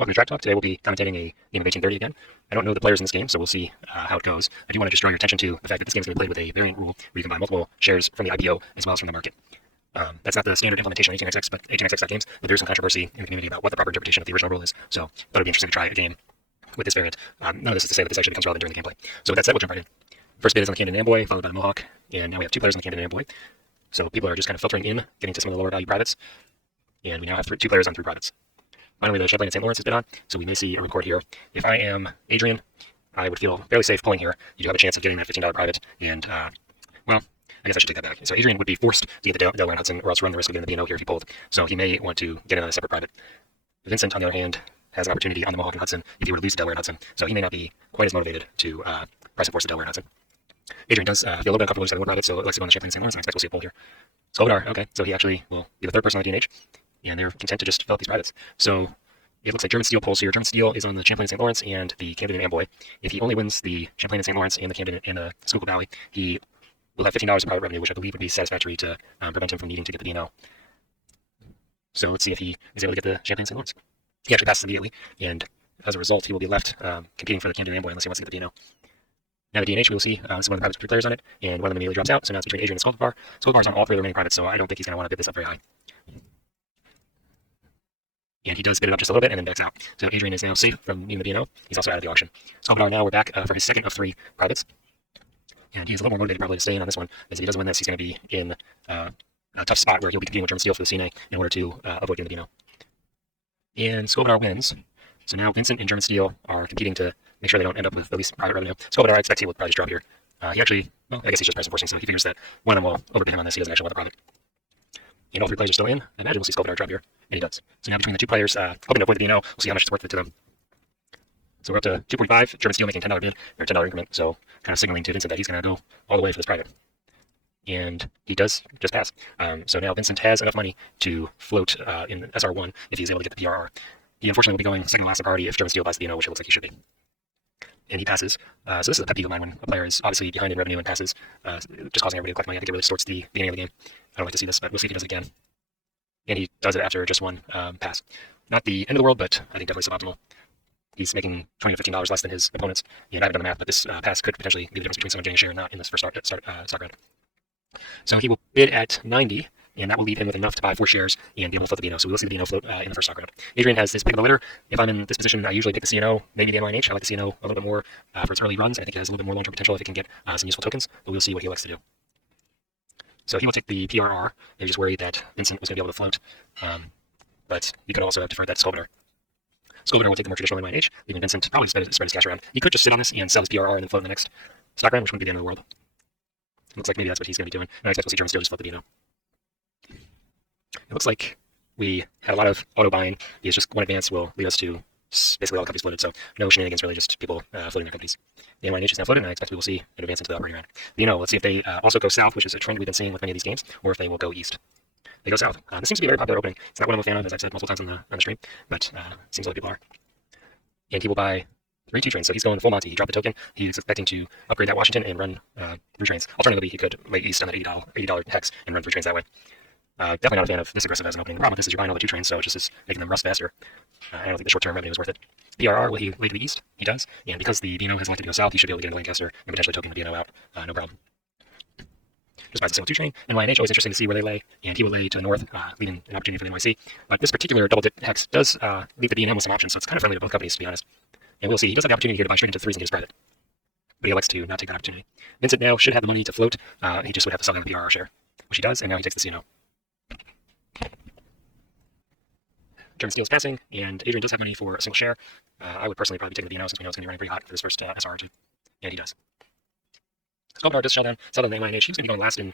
Welcome to Track Talk. Today we'll be commentating a game of 1830 again. I don't know the players in this game, so we'll see how it goes. I do want to just draw your attention to the fact that this game is going to be played with a variant rule where you can buy multiple shares from the IPO as well as from the market. That's not the standard implementation of 18xx games, but there's some controversy in the community about what the proper interpretation of the original rule is. So I thought it would be interesting to try a game with this variant. None of this is to say that this actually becomes relevant during the gameplay. So with that said, we'll jump right in. First bid is on the Camden Amboy, followed by the Mohawk, and now we have two players on the Camden Amboy. So people are just kind of filtering in, getting to some of the lower value privates, and we now have two players on three privates. Finally, the Champlain and St. Lawrence is bid on, so we may see a report here. If I am Adrian, I would feel fairly safe pulling here. You do have a chance of getting that $15 private, and, well, I guess I should take that back. So Adrian would be forced to get the Delaware and Hudson, or else run the risk of getting the B&O here if he pulled. So he may want to get in on a separate private. Vincent, on the other hand, has an opportunity on the Mohawk and Hudson if he were to lose the Delaware and Hudson, so he may not be quite as motivated to price and force the Delaware and Hudson. Adrian does feel a little bit uncomfortable just having one private, so it likes to go on the Champlain and St. Lawrence, and I expect we'll see a pull here. Slobodan, okay, so he actually will be the third person on the DNH, and they're content to just fill up these privates. So it looks like German Steel pulls here. German Steel is on the Champlain and St. Lawrence and the Camden and Amboy. If he only wins the Champlain and St. Lawrence and the Camden and the Schuylkill Valley, he will have $15 in private revenue, which I believe would be satisfactory to prevent him from needing to get the B&O. So let's see if he is able to get the Champlain and St. Lawrence. He actually passes immediately, and as a result, he will be left competing for the Camden and Amboy unless he wants to get the B&O. Now the DNH, we will see this is one of the privates with 3 players on it, and one of them immediately drops out, so now it's between Adrian and Skolvar. Skolvar's on all 3 of the remaining privates, so I don't think he's going to want to bid this up very high. And he does bid it up just a little bit and then backs out. So Adrian is now safe from needing the B&O. He's also out of the auction. Skolvar, now we're back for his second of 3 privates. And he's a little more motivated probably to stay in on this one, as if he doesn't win this, he's going to be in a tough spot where he'll be competing with German Steel for the CNA in order to avoid getting the B&O. And Skolvar wins. So now Vincent and German Steel are competing to make sure they don't end up with the least private revenue. Skolvar, I expect he will probably just drop here. He actually, well, I guess he's just price enforcing, so he figures that one of them will overbid him on this. He doesn't actually want the private. And all 3 players are still in. I imagine we'll see Skolvar drop here, and he does. So now between the 2 players, hoping to avoid the B&O, we'll see how much it's worth it to them. So we're up to 245. German Steel making $10 bid, or $10 increment, so kind of signaling to Vincent that he's going to go all the way for this private. And he does just pass. So now Vincent has enough money to float in SR1 if he's able to get the PRR. He unfortunately will be going second last in priority if German Steel buys the B&O, which it looks like he should be. And he passes. So this is a pet peeve of mine when a player is obviously behind in revenue and passes, just causing everybody to collect money. I think it really distorts the beginning of the game. I don't like to see this, but we'll see if he does it again. And he does it after just one pass. Not the end of the world, but I think definitely suboptimal. He's making $20 to $15 less than his opponents, and I haven't done the math, but this pass could potentially be the difference between someone getting a share and not in this first stock round. So he will bid at 90, and that will leave him with enough to buy 4 shares and be able to float the B&O. So we will see the B&O float in the first stock round. Adrian has his pick of the litter. If I'm in this position, I usually pick the CNO, maybe the MINH. I like the CNO a little bit more for its early runs. I think it has a little bit more long-term potential if it can get some useful tokens, but we'll see what he likes to do. So he will take the PRR. They're just worried that Vincent was going to be able to float, but he could also have deferred that to Skolvar. Skolvar will take the more traditional MIH, leaving Vincent to probably spread his cash around. He could just sit on this and sell his PRR and then float in the next stock round, which wouldn't be the end of the world. Looks like maybe that's what he's going to be doing. And I expect we'll see German Steel just float the B&O. It looks like we had a lot of auto buying because just one advance will lead us to basically all the companies floated, so no shenanigans, really, just people floating their companies. The MIH is now floated, and I expect we will see an advance into the operating round. B&O, let's see if they also go south, which is a trend we've been seeing with many of these games, or if they will go east. They go south. This seems to be a very popular opening. It's not one I'm a fan of, as I've said multiple times on the stream, but seems like people are. And he will buy 3 2 trains, so he's going full Monty. He dropped the token. He's expecting to upgrade that Washington and run 3 trains. Alternatively, he could lay east on that $80 hex and run 3 trains that way. Definitely not a fan of this aggressive as an opening. The problem with this is you're buying all the 2 trains, so it just is making them rust faster. I don't think the short-term revenue is worth it. PRR, will he lay to the east? He does. And because the B&O has elected to go south, he should be able to get into Lancaster and potentially token the B&O out. No problem. Just buys a single 2 train. NYNH, always interesting to see where they lay. And he will lay to the north, leaving an opportunity for the NYC. But this particular double dip hex does leave the B&M with some options, so it's kind of friendly to both companies, to be honest. And we'll see. He does have the opportunity here to buy straight into the 3s and get his private. But he elects to not take that opportunity. Vincent now should have the money to float. He just would have to sell down the PRR share, which he does, and now he takes the CNO. German Steel is passing, and Adrian does have money for a single share. I would personally probably take the B&O since we know it's going to be running pretty hot for this first SR or 2. And he does. Skolvar does sell down the MINH. He's going to be going last in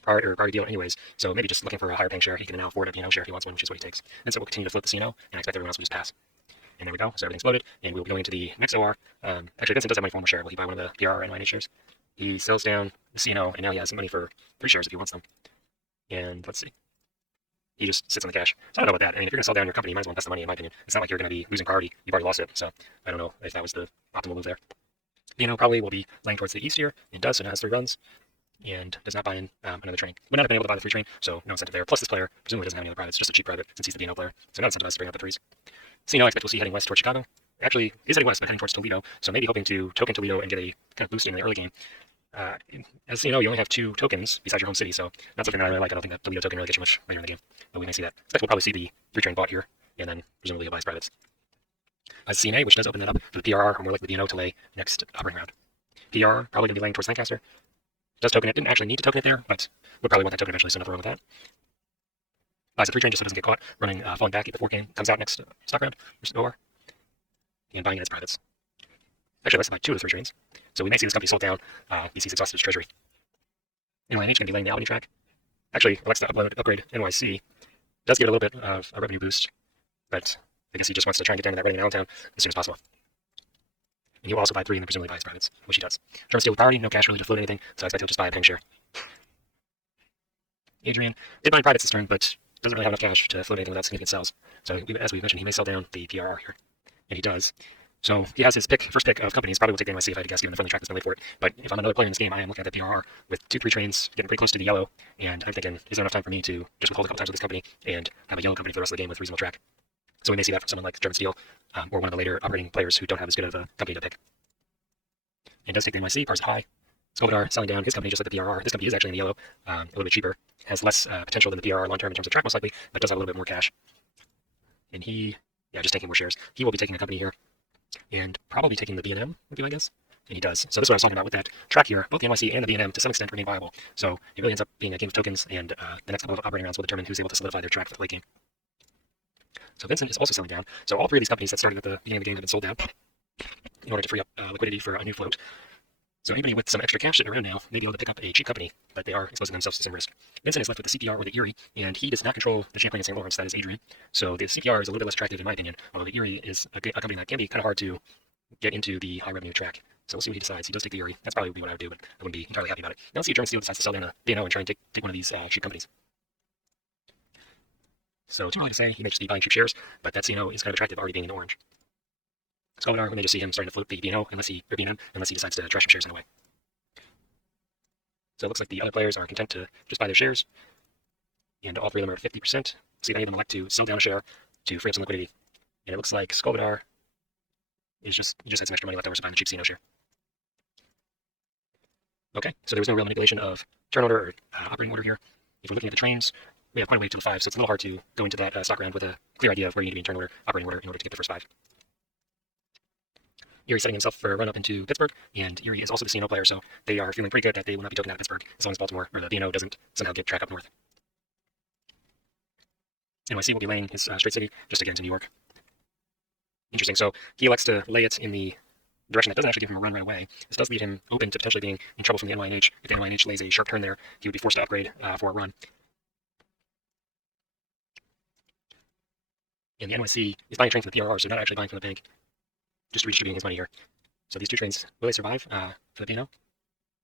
party deal anyways, so maybe just looking for a higher paying share. He can now afford a B&O share if he wants one, which is what he takes. And so we'll continue to float the CNO, and I expect everyone else will just pass. And there we go. So everything's loaded, and we'll be going into the next OR. Actually, Vincent does have money for one more share. Will he buy one of the PRR and MINH shares? He sells down the CNO, and now he has some money for 3 shares if he wants them. And let's see. He just sits on the cash. So I don't know about that. I mean, if you're going to sell down your company, you might as well invest the money, in my opinion. It's not like you're going to be losing priority. You've already lost it. So I don't know if that was the optimal move there. B&O probably will be laying towards the east here. It does, so it has 3 runs. and does not buy in another train. Would not have been able to buy the free train, so no incentive there. Plus, this player presumably doesn't have any other privates, just a cheap private since he's the BNO player, so not incentivized to bring up the threes. I expect we'll see heading west towards Chicago. Actually, he's heading west, but heading towards Toledo, so maybe hoping to token Toledo and get a kind of boost in the early game. As you know, you only have 2 tokens besides your home city, so not something that I really like. I don't think that Toledo token really gets you much later in the game, but we may see that. I expect we'll probably see the free train bought here, and then presumably he'll buy his privates. As CNA, which does open that up for the PRR, or more likely the BNO to lay next operating round. PR probably going to be laying towards Lancaster. Does token it. Didn't actually need to token it there, but we'll probably want that token eventually, so nothing wrong with that. Buys a 3 train just so it doesn't get caught running, falling back if the 4 game comes out next stock round, versus OR. And buying in its privates. Actually, let's buy 2 of the 3 trains. So we may see this company sold down. BC's exhausted its treasury. NYNH going to be laying the Albany track. Actually, elects to upgrade NYC. Does get a little bit of a revenue boost, but I guess he just wants to try and get down to that ready in Allentown as soon as possible. And he will also buy 3 and then presumably buy his privates, which he does. German Steel with priority, no cash really to float anything, so I expect he'll just buy a peng share. Adrian did buy privates this turn, but doesn't really have enough cash to float anything without significant sells. So as we mentioned, he may sell down the PRR here, and he does. So he has his first pick of companies. Probably will take the NYC if I had to guess, given the friendly track that's been laid for it. But if I'm another player in this game, I am looking at the PRR with 2-3 trains getting pretty close to the yellow, and I'm thinking, is there enough time for me to just withhold a couple times with this company and have a yellow company for the rest of the game with reasonable track? So we may see that from someone like German Steel, or one of the later operating players who don't have as good of a company to pick. And does take the NYC, pars high. Skovidar selling down his company just like the PRR. This company is actually in the yellow, a little bit cheaper, has less potential than the PRR long term in terms of track most likely, but does have a little bit more cash. And he, just taking more shares. He will be taking a company here, and probably taking the B&M, would be my guess. And he does. So this is what I was talking about with that track here. Both the NYC and the B&M to some extent remain viable. So it really ends up being a game of tokens, and the next couple of operating rounds will determine who's able to solidify their track for the late game. So Vincent is also selling down. So all 3 of these companies that started at the beginning of the game have been sold down in order to free up liquidity for a new float. So anybody with some extra cash sitting around now may be able to pick up a cheap company, but they are exposing themselves to some risk. Vincent is left with the CPR or the Erie, and he does not control the Champlain and St. Lawrence. That is Adrian. So the CPR is a little bit less attractive in my opinion, although the Erie is a company that can be kind of hard to get into the high revenue track. So we'll see what he decides. He does take the Erie. That's probably what I would do, but I wouldn't be entirely happy about it. Now let's see if German Steel decides to sell down a B&O and try and take one of these cheap companies. So too early to say. He may just be buying cheap shares, but that C&O is kind of attractive already being in orange. Skovidar, we may just see him starting to float the B&O unless he decides to trash some shares in a way. So it looks like the other players are content to just buy their shares, and all 3 of them are at 50%. See if any of them elect to sell down a share to free up some liquidity. And it looks like Skovidar is just had some extra money left over, so buying the cheap C&O share. Okay, so there was no real manipulation of turn order or operating order here. If we're looking at the trains, we have quite a way to the 5, so it's a little hard to go into that stock round with a clear idea of where you need to be in turn order, operating order in order to get the first 5. Erie setting himself for a run up into Pittsburgh, and Erie is also the C&O player, so they are feeling pretty good that they will not be token out of Pittsburgh as long as Baltimore or the B&O doesn't somehow get track up north. NYC will be laying his straight city just to get into New York. Interesting. So he elects to lay it in the direction that doesn't actually give him a run right away. This does leave him open to potentially being in trouble from the NYNH. If the NYNH lays a sharp turn there, he would be forced to upgrade for a run. And the NYC is buying trains from the PRR, so not actually buying from the bank, just redistributing his money here. So these 2 trains, will they survive for the B&O?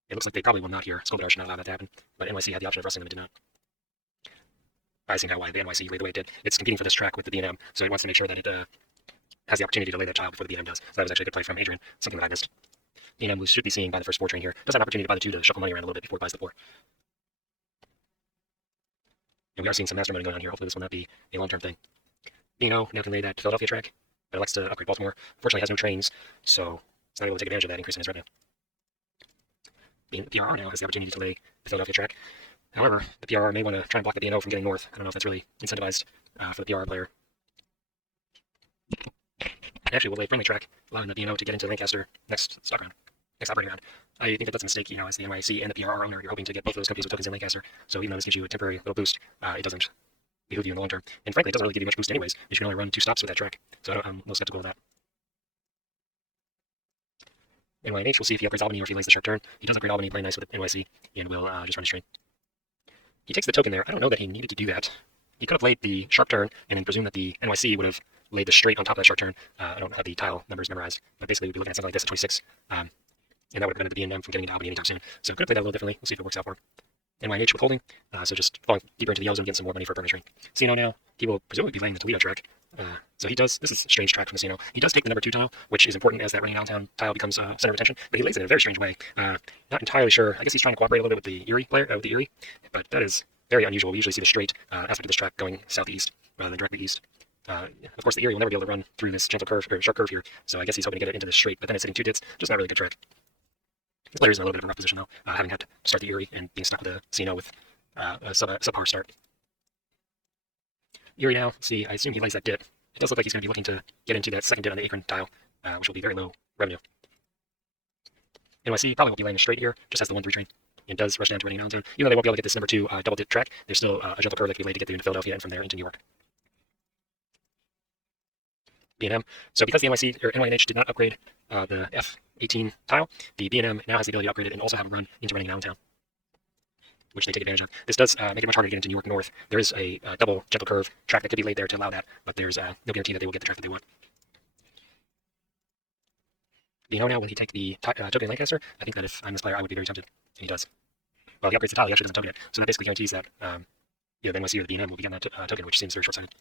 It looks like they probably will not here. Skovidar should not allow that to happen, but NYC had the option of wrestling them and did not. I see now why the NYC laid the way it did. It's competing for this track with the B&M, so it wants to make sure that it has the opportunity to lay that child before the B&M does. So that was actually a good play from Adrian, something that I missed. B&M, we should be seeing by the first 4 train here, does have an opportunity to buy the 2 to shuffle money around a little bit before it buys the 4. And we are seeing some master money going on here. Hopefully this will not be a long-term thing. B&O now can lay that Philadelphia track, but elects to upgrade Baltimore. Fortunately, has no trains, so it's not able to take advantage of that increase in his revenue. The PRR now has the opportunity to lay the Philadelphia track. However, the PRR may want to try and block the B&O from getting north. I don't know if that's really incentivized for the PRR player. Actually, we'll lay a friendly track, allowing the B&O to get into Lancaster next operating round. I think that that's a mistake. As the NYC and the PRR owner, you're hoping to get both of those companies with tokens in Lancaster. So even though this gives you a temporary little boost, it doesn't behoove you in the long term. And frankly, it doesn't really give you much boost anyways. You can only run 2 stops with that track. So I'm a little skeptical of that. NYNH, we'll see if he upgrades Albany or if he lays the sharp turn. He does upgrade Albany, playing nice with NYC, and will just run his train. He takes the token there. I don't know that he needed to do that. He could have laid the sharp turn and then presume that the NYC would have laid the straight on top of that sharp turn. I don't have the tile numbers memorized, but basically we'd be looking at something like this at 26. And that would have prevented the B&M from getting into Albany anytime soon. So could have played that a little differently. We'll see if it works out for him. NYH withholding, so just falling deeper into the yellow zone, getting some more money for a permanent train. CNO now, he will presumably be laying the Toledo track. So he does, this is a strange track from the CNO. He does take the number 2 tile, which is important as that running downtown tile becomes center of attention, but he lays it in a very strange way. Not entirely sure. I guess he's trying to cooperate a little bit with the Erie player, with the Erie, but that is very unusual. We usually see the straight aspect of this track going southeast rather than directly east. Of course, the Erie will never be able to run through this gentle curve, or sharp curve here, so I guess he's hoping to get it into this straight, but then it's hitting 2 dits, just not really a good track. This player is in a little bit of a rough position, though, having had to start the Erie and being stuck with the CNO with a subpar start. Erie now, see, I assume he lays that dit. It does look like he's going to be looking to get into that second dit on the Akron tile, which will be very low revenue. NYC probably will be laying a straight here, just as the 1-3 train, and does rush down to Reading Allentown. Even though they won't be able to get this number 2 double dit track, there's still a gentle curve that can be laid to get through into Philadelphia and from there into New York. B&M. So because the NYC or NYNH did not upgrade the F18 tile, the B&M now has the ability to upgrade it and also have a run into Reading Allentown, which they take advantage of. This does make it much harder to get into New York North. There is a double gentle curve track that could be laid there to allow that, but there's no guarantee that they will get the track that they want. You know, now when he take the token in Lancaster, I think that if I'm this player, I would be very tempted, and he does. Well, he upgrades the tile, he actually doesn't token it, so that basically guarantees that the NYC or the B&M will be getting that token, which seems very short-sighted.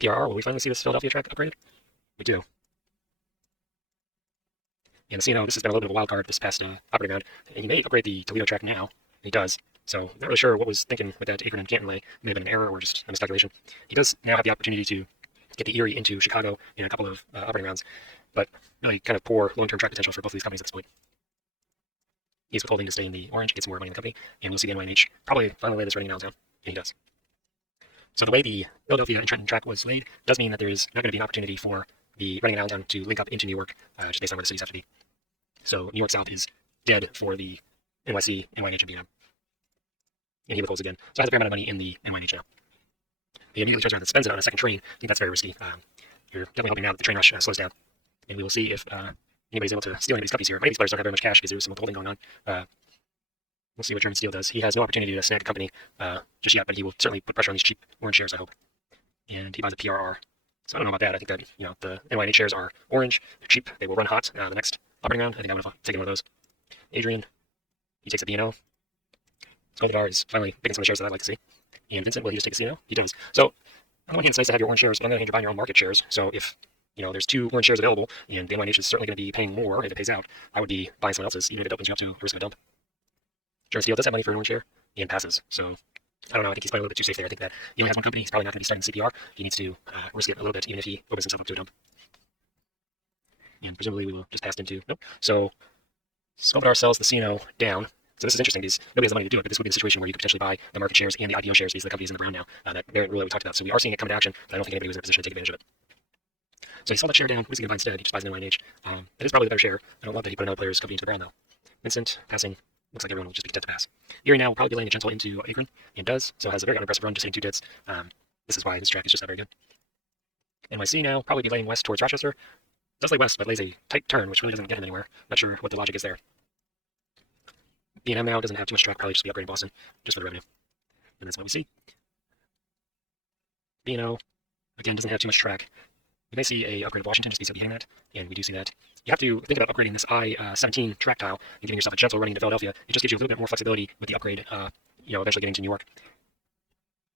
PRR, will we finally see this Philadelphia track upgraded? We do. And the CNO, this has been a little bit of a wild card this past operating round, and he may upgrade the Toledo track now, and he does. So not really sure what was thinking with that Akron and Canton lay. It may have been an error or just a miscalculation. He does now have the opportunity to get the Erie into Chicago in a couple of operating rounds, but really kind of poor long-term track potential for both of these companies at this point. He's withholding to stay in the orange, get some more money in the company, and we'll see the NYNH probably finally lay this running downtown, and he does. So the way the Philadelphia and Trenton track was laid does mean that there is not going to be an opportunity for the running downtown to link up into New York, just based on where the cities have to be. So New York South is dead for the NYC, NYNH, and B&M. And he withholds again. So I have a fair amount of money in the NYNH now. He immediately turns around and spends it on a second train. I think that's very risky. You're definitely hoping now that the train rush slows down. And we will see if anybody's able to steal anybody's puppies here. Many of these players don't have very much cash because there's some withholding going on. We'll see what German Steel does. He has no opportunity to snag a company just yet, but he will certainly put pressure on these cheap orange shares, I hope. And he buys a PRR. So I don't know about that. I think that the NYNH shares are orange. They're cheap. They will run hot the next operating round. I think I would have taken one of those. Adrian, he takes a B&O. Skoldar is finally picking some of the shares that I'd like to see. And Vincent, will he just take a CNO? He does. So on the one hand, it's nice to have your orange shares, but on the other hand, you're buying your own market shares. So if there's 2 orange shares available, and the NYNH is certainly going to be paying more if it pays out, I would be buying someone else's, even if it opens you up to a risk of a dump. German Steel does have money for an orange share and passes. So I don't know. I think he's playing a little bit too safe there. I think that he only has one company. He's probably not going to be starting CPR. He needs to risk it a little bit, even if he opens himself up to a dump. And presumably we will just pass into nope. So Skoldar sells the CNO down. So this is interesting because nobody has the money to do it, but this would be the situation where you could potentially buy the market shares and the IPO shares because the company is in the brown now. That variant rule that we talked about. So we are seeing it come into action, but I don't think anybody was in a position to take advantage of it. So he sold that share down. What is he going to buy instead? He just buys an NYNH. It is probably the better share. I don't love that he put another player's company into the brown though. Vincent passing. Looks like everyone will just be content to pass. Erie now will probably be laying a gentle into Akron, and does, so has a very unimpressive run, just hitting 2 dits. This is why this track is just not very good. NYC now probably be laying west towards Rochester. Does lay west, but lays a tight turn, which really doesn't get him anywhere. Not sure what the logic is there. B&M now doesn't have too much track, probably just be upgrading Boston, just for the revenue. And that's what we see. B&O, again, doesn't have too much track. We may see a upgrade of Washington, just because he'll be hitting that, and we do see that. You have to think about upgrading this I-17 track tile and giving yourself a gentle running into Philadelphia. It just gives you a little bit more flexibility with the upgrade, eventually getting to New York.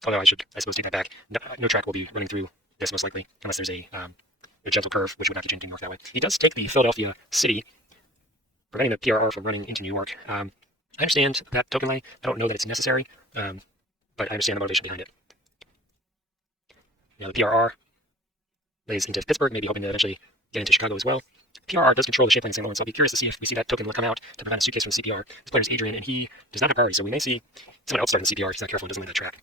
Although I suppose, take that back. No track will be running through this, most likely, unless there's a gentle curve, which would have to change to New York that way. He does take the Philadelphia city, preventing the PRR from running into New York. I understand that token lay. I don't know that it's necessary, but I understand the motivation behind it. The PRR lays into Pittsburgh, maybe hoping to eventually get into Chicago as well. PRR does control the shape lane in St. Lawrence, so I'll be curious to see if we see that token come out to prevent a suitcase from the CPR. This player is Adrian, and he does not have priority, so we may see someone else starting the CPR if he's not careful and doesn't lay that track.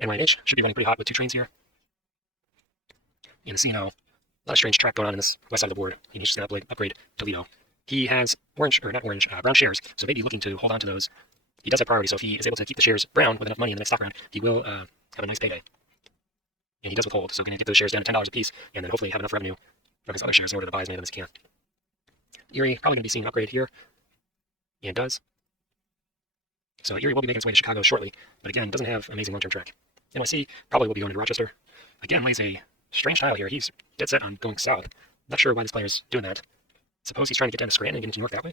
NYNH should be running pretty hot with 2 trains here. And the CNO, a lot of strange track going on in this west side of the board. He's just going to upgrade Toledo. He has brown shares, so maybe looking to hold on to those. He does have priority, so if he is able to keep the shares brown with enough money in the next stock round, he will have a nice payday. And he does withhold, so going to get those shares down to $10 a piece, and then hopefully have enough revenue from his other shares in order to buy as many of them as he can. Erie probably going to be seeing an upgrade here, and does. So Erie will be making its way to Chicago shortly, but again, doesn't have amazing long-term track. NYC probably will be going to Rochester. Again, lays a strange tile here. He's dead set on going south. Not sure why this player is doing that. Suppose he's trying to get down to Scranton and get into New York that way.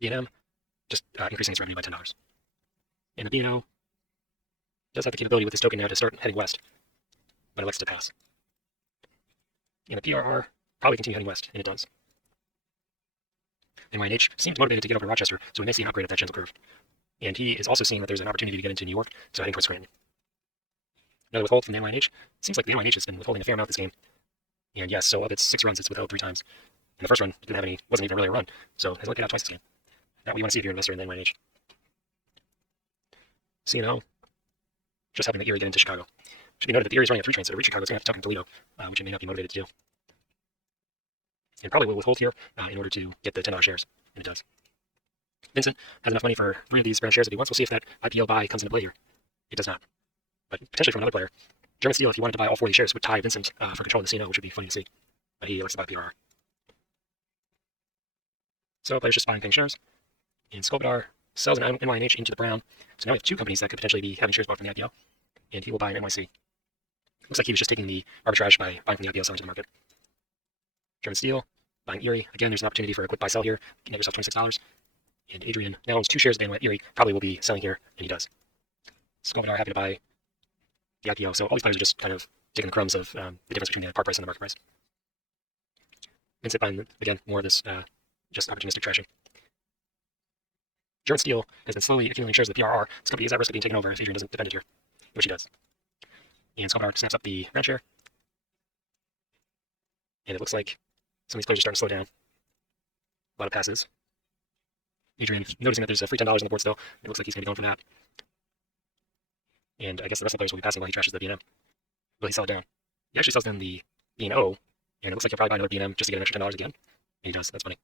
B&M just increasing its revenue by $10. And the B&O does have the capability with this token now to start heading west, but it elects to pass. And the PRR probably continue heading west, and it does. NYNH seems motivated to get over to Rochester, so we may see an upgrade of that gentle curve. And he is also seeing that there's an opportunity to get into New York, so heading towards Scranton. Another withhold from the NYNH. Seems like the NYNH has been withholding a fair amount this game. And yes, so of its 6 runs, it's withheld 3 times. And the first run didn't have any, wasn't even really a run, so has looked out twice this game. Not what you want to see if you're an investor in the NYNH. CNO, just helping the Erie get into Chicago. Should be noted that the Erie is running a 3 train, so to reach Chicago, it's going to have to token Toledo, which it may not be motivated to do. And probably will withhold here in order to get the $10 shares, and it does. Vincent has enough money for 3 of these brand shares that he wants. We'll see if that IPO buy comes into play here. It does not. But potentially from another player. German Steel, if he wanted to buy all 4 of these shares, would tie Vincent for control of the CNO, which would be funny to see. But he elects to buy PRR. So players just buying paying shares. And Skobadar sells an NYNH into the brown. So now we have 2 companies that could potentially be having shares bought from the IPO. And he will buy an NYC. Looks like he was just taking the arbitrage by buying from the IPO, selling to the market. German Steel, buying Erie. Again, there's an opportunity for a quick buy sell here. You can get yourself $26. And Adrian now owns 2 shares of Erie. Probably will be selling here, and he does. Skobadar happy to buy the IPO. So all these players are just kind of taking the crumbs of the difference between the par price and the market price. Vincent buying, again, more of this just opportunistic trashing. German Steel has been slowly accumulating shares of the PRR. This company is at risk of being taken over if Adrian doesn't defend it here, which he does. And Skobadar snaps up the ground share. And it looks like some of these players are starting to slow down. A lot of passes. Adrian noticing that there's a free $10 on the board still. It looks like he's going to be going for that. And I guess the rest of the players will be passing while he trashes the B&M. Will he sell it down? He actually sells down the B&O, and it looks like he'll probably buy another B&M just to get an extra $10 again. And he does. That's funny.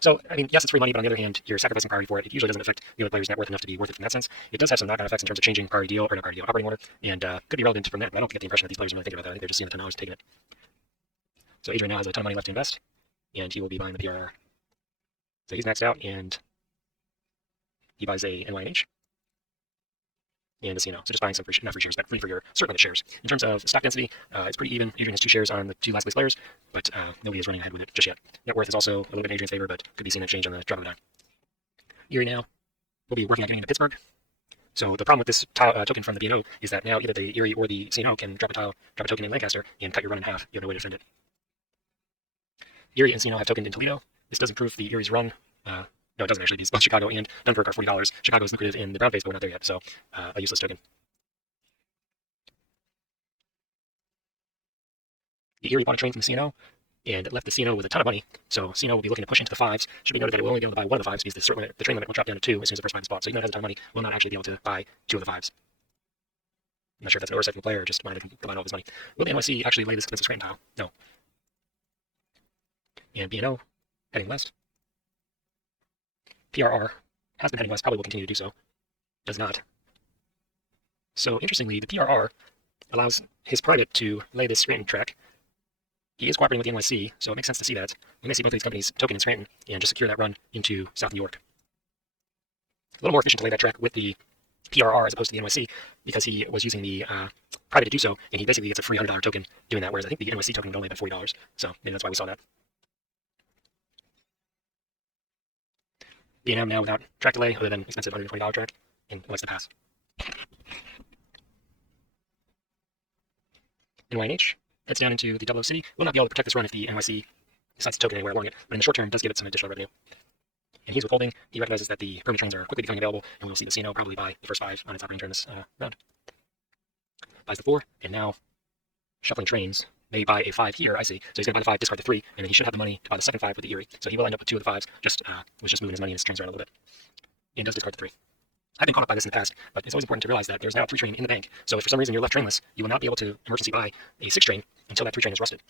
So, I mean, yes, it's free money, but on the other hand, you're sacrificing priority for it. It usually doesn't affect the other player's net worth enough to be worth it from that sense. It does have some knock-on effects in terms of changing priority deal, or not priority deal, operating order, and could be relevant from that, but I don't get the impression that these players are really thinking about that. I think they're just seeing the $10 and taking it. So Adrian now has a ton of money left to invest, and he will be buying the PRR. So he's maxed out, and he buys a NYNH. And the CNO. So just buying some free, not free shares, but free for your certain limit shares. In terms of stock density, it's pretty even. Adrian has 2 shares on the 2 last place players, but nobody is running ahead with it just yet. Net worth is also a little bit in Adrian's favor, but could be seen in exchange on the drop of a dime. Erie now will be working on getting into Pittsburgh. So the problem with this token from the B&O is that now either the Erie or the CNO can drop a token in Lancaster and cut your run in half. You have no way to defend it. Erie and CNO have tokened in Toledo. This does improve the Erie's run. No, it doesn't actually, because both Chicago and Dunkirk are $40. Chicago is lucrative in the brown phase, but we're not there yet, so a useless token. The Erie bought a train from the CNO, and it left the CNO with a ton of money, so CNO will be looking to push into the 5s. Should be noted that it will only be able to buy 1 of the 5s, because the train limit will drop down to 2 as soon as the first 5 is bought, so even though it has a ton of money, will not actually be able to buy 2 of the 5s. I'm not sure if that's an oversight from the player or just wanted to combine all of his money. Will the NYC actually lay this against the Scranton tile? No. And B&O heading west. PRR has been heading west, probably will continue to do so. Does not. So interestingly, the PRR allows his private to lay this Scranton track. He is cooperating with the NYC, so it makes sense to see that. We may see both of these companies token in Scranton and just secure that run into South New York. A little more efficient to lay that track with the PRR as opposed to the NYC because he was using the private to do so, and he basically gets a free $100 token doing that, whereas I think the NYC token would only have been $40, so maybe that's why we saw that. B&M now without track delay, other than expensive $120 track, and likes to pass. NYNH heads down into the Double O City. Will not be able to protect this run if the NYC decides to token anywhere along it, but in the short term, does give it some additional revenue. And he's withholding. He recognizes that the permit trains are quickly becoming available, and we'll see the CNO probably buy the first 5 on its operating turn this round. Buys the 4, and now shuffling trains. May buy a 5 here, I see. So he's going to buy the 5, discard the 3, and then he should have the money to buy the second 5 with the Erie. So he will end up with 2 of the 5s, was just moving his money and his trains around a little bit. And does discard the 3. I've been caught up by this in the past, but it's always important to realize that there's now a 3 train in the bank. So if for some reason you're left trainless, you will not be able to emergency buy a 6 train until that 3 train is rusted,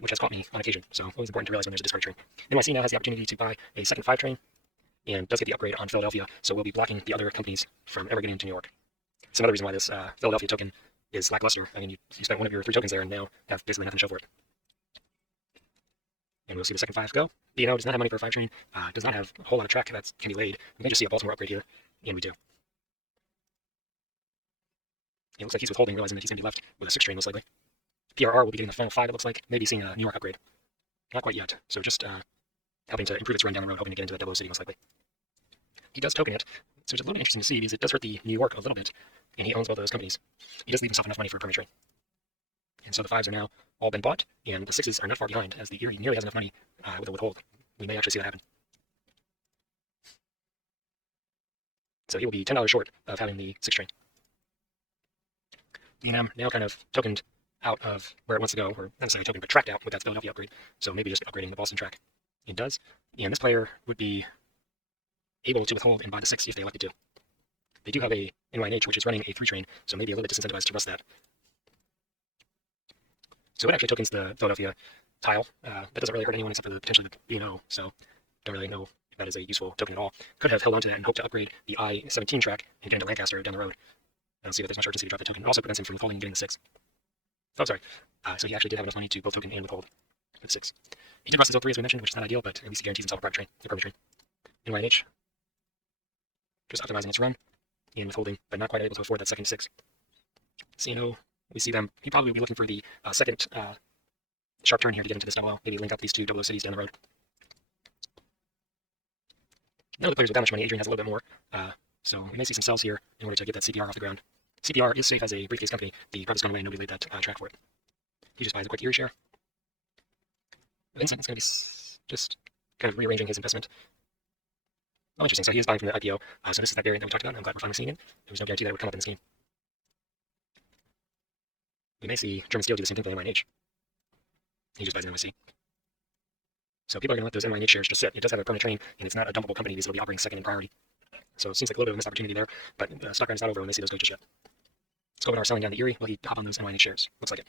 which has caught me on occasion. So always important to realize when there's a discard train. NYC now has the opportunity to buy a second 5 train and does get the upgrade on Philadelphia, so we'll be blocking the other companies from ever getting into New York. It's another reason why this Philadelphia token is lackluster. I mean, you spent 1 of your 3 tokens there and now have basically nothing to show for it. And we'll see the second 5 go. B&O does not have money for a 5 train, does not have a whole lot of track that can be laid. We may just see a Baltimore upgrade here, and we do. It looks like he's withholding, realizing that he's going to be left with a 6 train most likely. PRR will be getting the final 5, it looks like. Maybe seeing a New York upgrade. Not quite yet. So just helping to improve its run down the road, hoping to get into that double city most likely. He does token it, so it's a little bit interesting to see because it does hurt the New York a little bit, and he owns both of those companies. He does leave himself enough money for a permit trade. And so the 5s are now all been bought, and the 6s are not far behind, as the Erie nearly has enough money with a withhold. We may actually see that happen. So he will be $10 short of having the 6 train. B&M now kind of tokened out of where it wants to go, or not necessarily tokened, but tracked out with that Philadelphia upgrade. So maybe just upgrading the Boston track. It does. And this player would be able to withhold and buy the 6 if they elected to. They do have a NYNH, which is running a 3 train, so maybe a little bit disincentivized to rust that. So it actually tokens the Philadelphia tile. That doesn't really hurt anyone except for the potentially the B&O, so don't really know if that is a useful token at all. Could have held on to that and hoped to upgrade the I-17 track and get into Lancaster down the road. I don't see that there's much urgency to drop the token. It also prevents him from withholding and getting the 6. Oh, sorry. So he actually did have enough money to both token and withhold for the 6. He did rust his 03 as we mentioned, which is not ideal, but at least he guarantees himself a private train, a permit train. NYNH, just optimizing its run and withholding, but not quite able to afford that second 6. CNO, we see them. He probably will be looking for the second sharp turn here to get into this double L. Maybe link up these 2 double O cities down the road. None of the players with that much money. Adrian has a little bit more, so we may see some sells here in order to get that CPR off the ground. CPR is safe as a briefcase company. The profit's gone away and nobody laid that track for it. He just buys a quick Erie share. Vincent is going to be just kind of rearranging his investment. Oh, interesting. So he is buying from the IPO. So this is that variant that we talked about. I'm glad we're finally seeing it. There was no guarantee that it would come up in this game. We may see German Steel do the same thing for the NYNH. He just buys an NYC. So people are going to let those NYNH shares just sit. It does have a permanent train, and it's not a dumpable company because it'll be operating second in priority. So it seems like a little bit of a missed opportunity there, but the stock round is not over when they see those go just yet. Scopen selling down to Erie. Will he hop on those NYNH shares? Looks like it.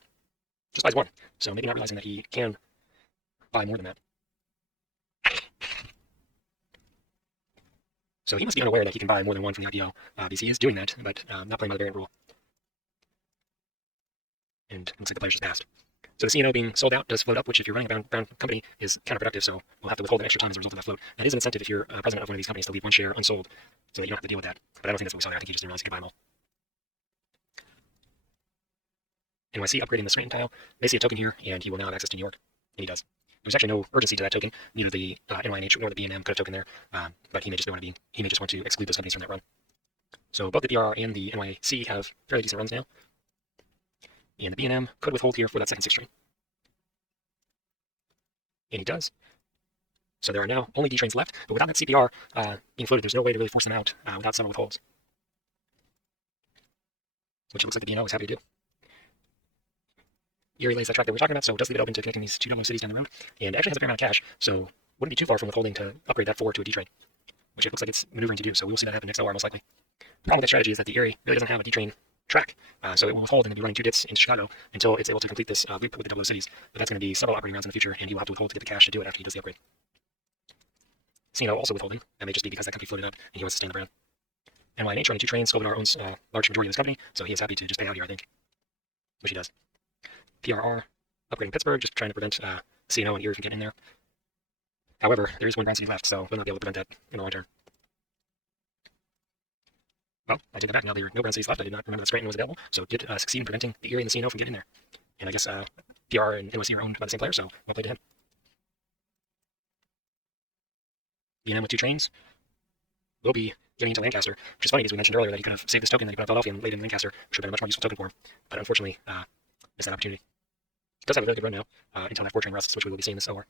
Just buys 1. So maybe not realizing that he can buy more than that. So he must be unaware that he can buy more than 1 from the IPO, because he is doing that, but not playing by the variant rule. And it looks like the player's just passed. So the CNO being sold out does float up, which if you're running a brown company is counterproductive, so we'll have to withhold an extra time as a result of that float. That is an incentive if you're president of one of these companies to leave 1 share unsold, so that you don't have to deal with that. But I don't think that's what we saw there. I think he just didn't realize he could buy them all. NYC upgrading the Scranton tile. May see a token here, and he will now have access to New York. And he does. There's actually no urgency to that token. Neither the NYNH nor the B&M could have token there, but he may just want to exclude those companies from that run. So both the PRR and the NYC have fairly decent runs now. And the B&M could withhold here for that second 6 train. And he does. So there are now only D trains left, but without that CPR being floated, there's no way to really force them out without several withholds. Which it looks like the B&O is happy to do. Erie lays that track that we're talking about, so it does leave it open to connecting these 2 double cities down the road, and actually has a fair amount of cash, so wouldn't be too far from withholding to upgrade that 4 to a D train, which it looks like it's maneuvering to do, so we'll see that happen next OR most likely. The problem with this strategy is that the Erie really doesn't have a D train track, so it will withhold and then be running 2 DITs into Chicago until it's able to complete this loop with the double cities, but that's going to be several operating rounds in the future, and he will have to withhold to get the cash to do it after he does the upgrade. CNO also withholding. That may just be because that company floated up and he wants to stay on the brand. NYNH running 2 trains. Scopenar owns a large majority of this company, so he is happy to just pay out here, I think. Which he does. PRR upgrading Pittsburgh, just trying to prevent CNO and Erie from getting in there. However, there is 1 brand city left, so we'll not be able to prevent that in the long term. Well, I take that back. Now there are no brand cities left. I did not remember that Scranton was available, so it did succeed in preventing the Erie and the CNO from getting there. And I guess PR and NYC are owned by the same player, so well played to him. B&M with 2 trains will be getting into Lancaster, which is funny because we mentioned earlier that he could have saved this token that he put on Philadelphia and laid in Lancaster, which would have been a much more useful token for him. But unfortunately, missed that opportunity. He does have a very good run now until that 4 train rusts, which we will be seeing this OR.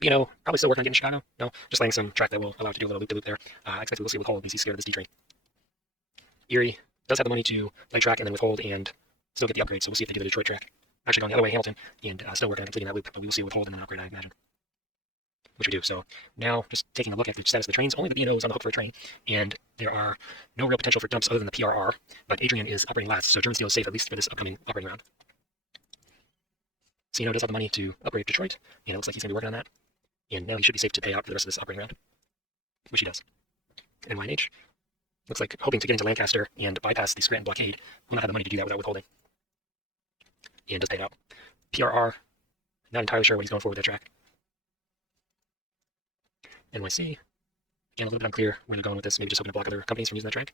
B&O probably still working on getting Chicago. No, just laying some track that will allow it to do a little loop-to-loop there. I expect we will see withhold because he's scared of this D train. Erie does have the money to lay track and then withhold and still get the upgrade, so we'll see if they do the Detroit track. Actually going the other way, Hamilton, and still working on completing that loop, but we will see withhold and then upgrade, I imagine. Which we do. So now, just taking a look at the status of the trains, only the B&O is on the hook for a train, and there are no real potential for dumps other than the PRR, but Adrian is operating last, so German Steel is safe at least for this upcoming operating round. CNO does have the money to upgrade Detroit, and it looks like he's going to be working on that, and now he should be safe to pay out for the rest of this operating round, which he does. NYNH looks like hoping to get into Lancaster and bypass the Scranton blockade. Will not have the money to do that without withholding, and does pay out. PRR, not entirely sure what he's going for with that track. NYC, again, a little bit unclear where they're going with this, maybe just hoping to block other companies from using that track.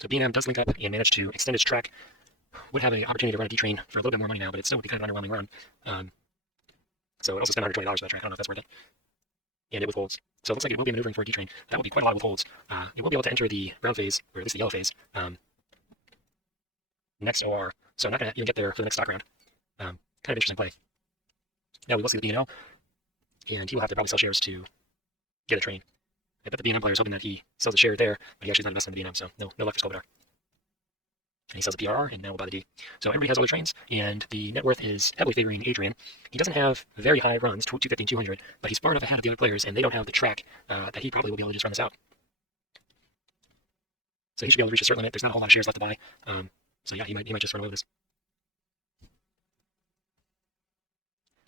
So B&M does link up and manage to extend its track would have an opportunity to run a D train for a little bit more money now, but it still would be kind of an underwhelming run. So it also spent $120 for that train. I don't know if that's worth it. And it withholds. So it looks like it will be maneuvering for a D train. That will be quite a lot of withholds. It will be able to enter the brown phase, or at least the yellow phase, next OR. So I'm not going to even get there for the next stock round. Kind of interesting play. Now we will see the B&L, and he will have to probably sell shares to get a train. I bet the B&M player is hoping that he sells a share there, but he actually is not investing in the B&M, so no luck for Skovidar. And he sells a PRR, and now we'll buy the D. So everybody has all their trains, and the net worth is heavily favoring Adrian. He doesn't have very high runs, 250 and 200, but he's far enough ahead of the other players, and they don't have the track that he probably will be able to just run this out. So he should be able to reach a certain limit. There's not a whole lot of shares left to buy. So yeah, he might just run away with this.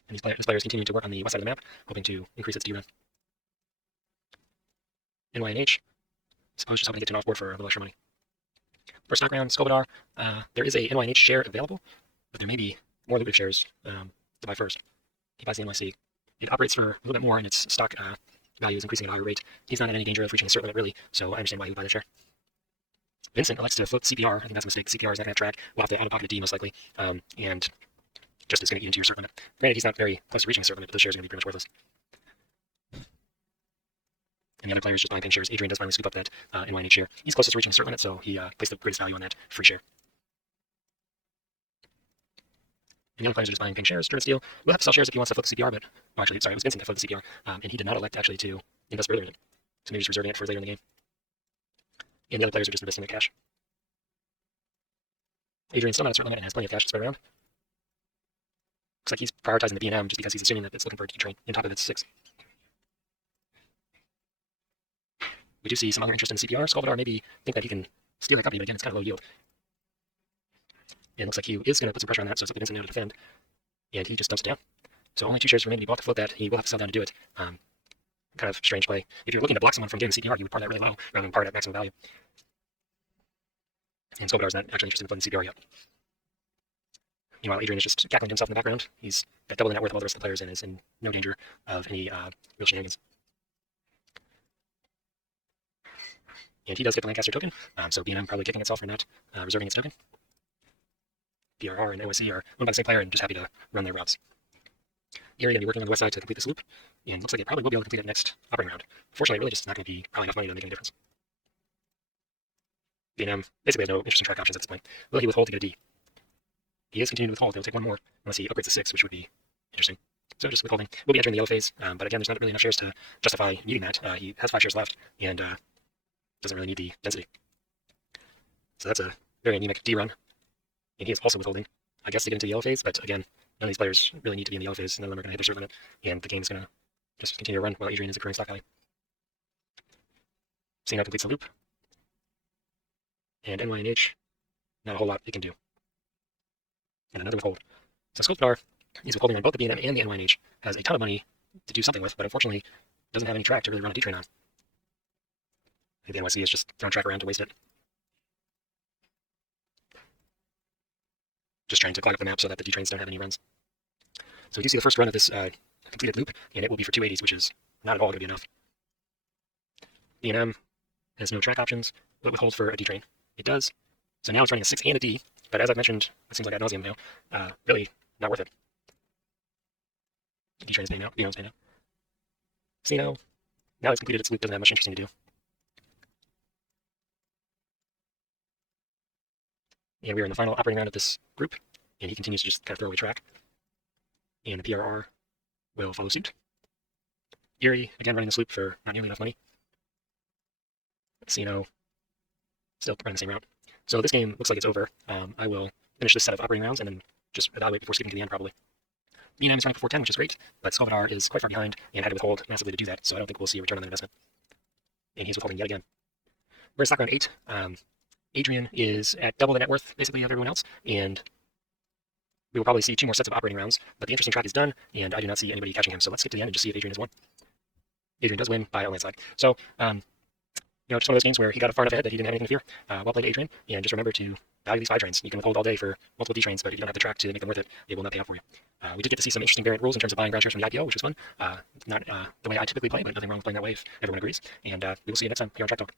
And this player is continuing to work on the west side of the map, hoping to increase its D-run. NYNH, suppose just hoping to get to an off-board for a little extra money. For stock round, Skovidar, there is a NYNH share available, but there may be more lucrative shares to buy first. He buys the NYC. It operates for a little bit more, and its stock value is increasing at a higher rate. He's not in any danger of reaching a certain limit, really, so I understand why he would buy the share. Vincent elects to flip CPR. I think that's a mistake. CPR is not going to have track. We'll have to out-of-pocket a D, most likely, and just is going to eat into your certain limit. Granted, he's not very close to reaching a certain limit, but those shares are going to be pretty much worthless. And the other player is just buying pink shares. Adrian does finally scoop up that NYNH share. He's closest to reaching a certain limit, so he placed the greatest value on that free share. And the other players are just buying pink shares. German Steel will have to sell shares if he wants to flip the CPR, but actually, sorry, it was Vincent that flipped the CPR, and he did not elect actually to invest further in it. So maybe just reserving it for later in the game. And the other players are just investing their cash. Adrian's still not at a certain limit and has plenty of cash to spread around. Looks like he's prioritizing the B&M just because he's assuming that it's looking for a D train. On top of its 6. We do see some other interest in CPR. Skovidar maybe think that he can steal that company, but again, it's kind of low yield. And it looks like he is going to put some pressure on that, so it's up to Vincent now to defend. And he just dumps it down. So only 2 shares remain to be bought to float that. He will have to sell down to do it. Kind of strange play. If you're looking to block someone from getting CPR, you would par that really low rather than par at maximum value. And Skovidar's not actually interested in floating CPR yet. Meanwhile, Adrian is just cackling to himself in the background. He's got double the net worth of all the rest of the players and is in no danger of any real shenanigans. And he does get the Lancaster token, so B&M probably kicking itself for not reserving its token. PRR and OSC are owned by the same player and just happy to run their routes. Erie going to be working on the west side to complete this loop, and looks like it probably will be able to complete it next operating round. Fortunately, it really just not going to be probably enough money to make any difference. B&M basically has no interest in track options at this point. Will he withhold to get a D? He is continuing to withhold. He'll take one more unless he upgrades to 6, which would be interesting. So just withholding. We'll be entering the yellow phase, but again, there's not really enough shares to justify needing that. He has 5 shares left and doesn't really need the density. So that's a very anemic D run. And he is also withholding, I guess, to get into the yellow phase, but again, none of these players really need to be in the yellow phase. None of them are going to hit their certain limit, and the game is going to just continue to run while Adrian is accruing stock value. Seeing how completes the loop. And NYNH, not a whole lot it can do. And another withhold. So Skovidar is withholding on both the B&M and the NYNH, has a ton of money to do something with, but unfortunately doesn't have any track to really run a D train on. I think the NYC is just throwing track around to waste it. Just trying to clog up the map so that the D trains don't have any runs. So you see the first run of this completed loop, and it will be for 280s, which is not at all going to be enough. B&M has no track options, but withholds for a D train. It does. So now it's running a 6 and a D, but as I've mentioned, it seems like ad nauseum now, really not worth it. D train is paying out, B&M is paying out. See now it's completed its loop, doesn't have much interesting to do. And we're in the final operating round of this group, and he continues to just kind of throw away track. And the PRR will follow suit. Erie, again, running this loop for not nearly enough money. Casino, still running the same route. So this game looks like it's over. I will finish this set of operating rounds and then just evaluate before skipping to the end, probably. B&M is running for 410, which is great, but Skovidar is quite far behind and had to withhold massively to do that, so I don't think we'll see a return on that investment. And he's withholding yet again. We're in stock round 8. Adrian is at double the net worth, basically, of everyone else, and we will probably see 2 more sets of operating rounds, but the interesting track is done, and I do not see anybody catching him, so let's skip to the end and just see if Adrian has won. Adrian does win by a landslide. So, just one of those games where he got far enough ahead that he didn't have anything to fear. Well played, Adrian, and just remember to value these 5 trains. You can withhold all day for multiple D trains, but if you don't have the track to make them worth it, it will not pay out for you. We did get to see some interesting variant rules in terms of buying ground shares from the IPO, which was fun. Not the way I typically play, but nothing wrong with playing that way if everyone agrees. And we will see you next time here on Track Talk.